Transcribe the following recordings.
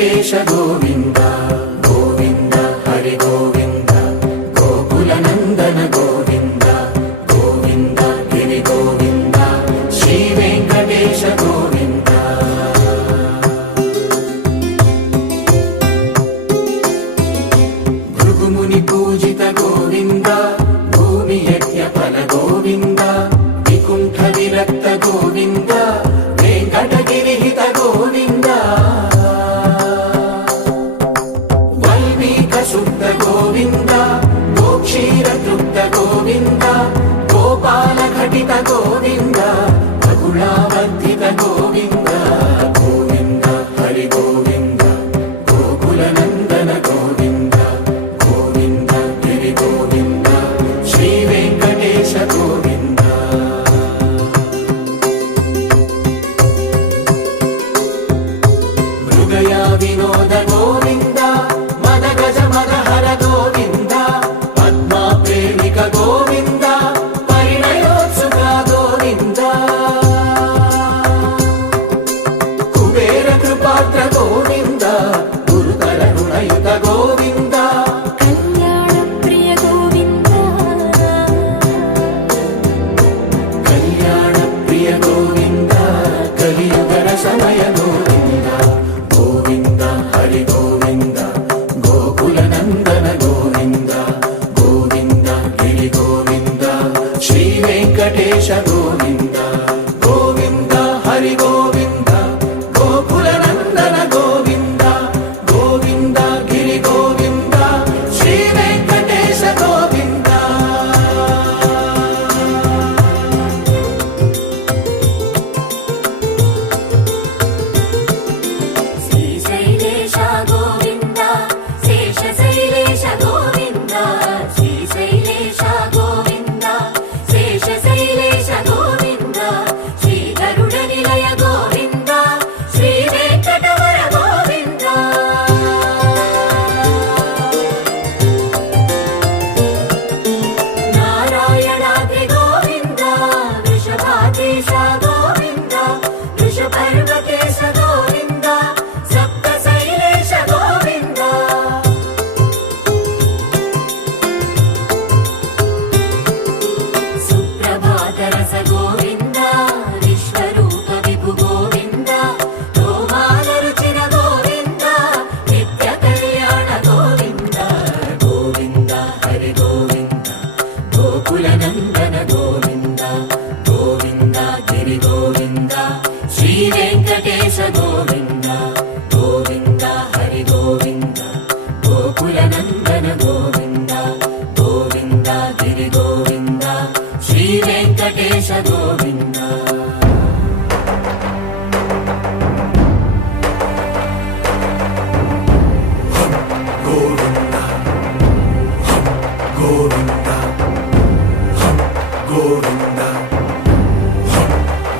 వెంకటేశ గోవింద గోవింద హరి గోవింద గోకుల నందన గోవింద గోవింద గిరి గోవింద శ్రీ వెంకటేశ గోవింద భృగుముని పూజిత గోవింద భూమి యజ్ఞ ఫల గోవింద వికుంఠ విరక్త గోవింద వెంకటగిరిహిత గోవింద వల్మీక శుద్ధ గోవింద గోక్షీర తృప్త గోవింద గోపాల ఘటిత గోవింద బహుళావర్ధిత గోవింద గోవింద హరి గోవింద గోకుల నందన గోవింద గోవింద గిరి గోవింద శ్రీ వెంకటేశ గోవింద వినోద గోవింద మద గజ మద హర గోవింద పద్మా ప్రేమిక గోవింద పరిణయోత్సుక గోవింద కుబేర కృపాత్ర గోవింద గురుతర రుణయుత గోవింద కళ్యాణ ప్రియ గోవింద కళ్యాణ ప్రియ గోవింద కలియుగ రసమయ గోవింద గోవింద హరి గోవింద గోకుల నందన గోవింద గోవింద గిరి గోవింద శ్రీ వెంకటేశ గోవింద గోవింద హరి గోవింద గోకుల నందన గోవింద గోవింద గిరి గోవింద శ్రీ వెంకటేశ గోవింద శ్రీశైలేశ గోవింద శేషశైలేశ గోవింద శ్రీశైలేశ గోవింద శేషశైలేశ గోవింద శ్రీ గరుడ నిలయ గోవింద శ్రీ వెంకటవర గోవింద నారాయణాద్రి గోవింద వృషభాదేశ గోవింద వృషపర్వకేశ గోవింద సప్తశైలేశ గోవింద సుప్రభాతరస గోవింద విశ్వరూప విభు గోవింద గోమాల రుచిర గోవింద నిత్య కళ్యాణ గోవింద గోవింద హరి గోవింద గోకుల నందన గోవింద గోవింద గిరి గోవింద శ్రీ వెంకటేశ గోవింద గోవింద హరి గోవింద గోకుల నందన గోవింద గోవింద గిరి గోవింద శ్రీ వెంకటేశ గోవింద గోవింద గోవింద గోవింద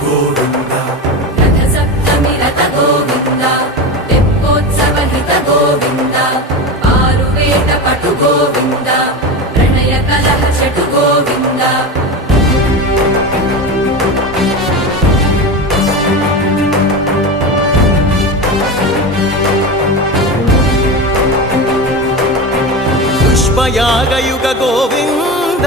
గోవింద రథ సప్తమి రథ గోవింద తెప్పోత్సవ హిత గోవింద ఆరువేద పటు గోవింద ప్రణయ కలహ చటు గోవింద పుష్పయాగయుగ గోవింద